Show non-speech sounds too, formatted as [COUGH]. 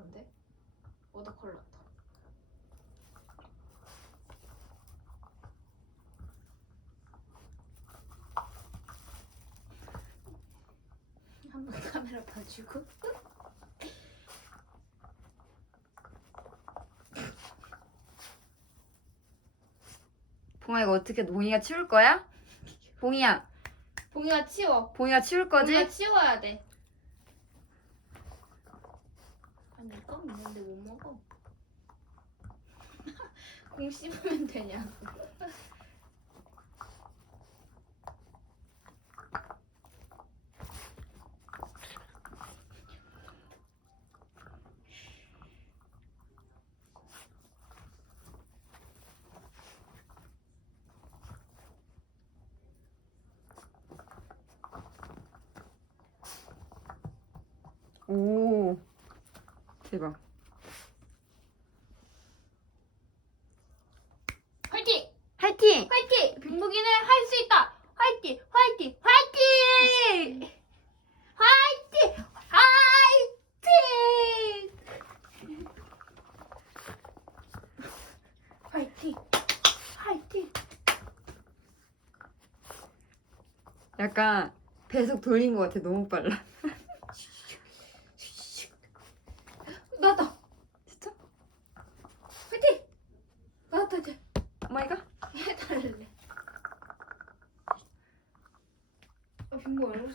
나는데? 워터컬러 같아. 한번 카메라 봐주고. 봉아 이거 어떻게 봉이가 치울 거야? 봉이야, 봉이가 치워. 봉이가 치울 거지? 봉이가 치워야 돼. 아니 껌 있는데 못 먹어. [LAUGHS] 공 씹으면 되냐고. 오, 대박. 화이팅! 화이팅! 화이팅! 빅무기는 할 수 있다. 화이팅! 화이팅! 화이팅! 화이팅! 화이팅! 화이팅! 화이팅! 약간 배속 돌린 것 같아. 너무 빨라. 엄마이가? 해달래. 빈거 얼굴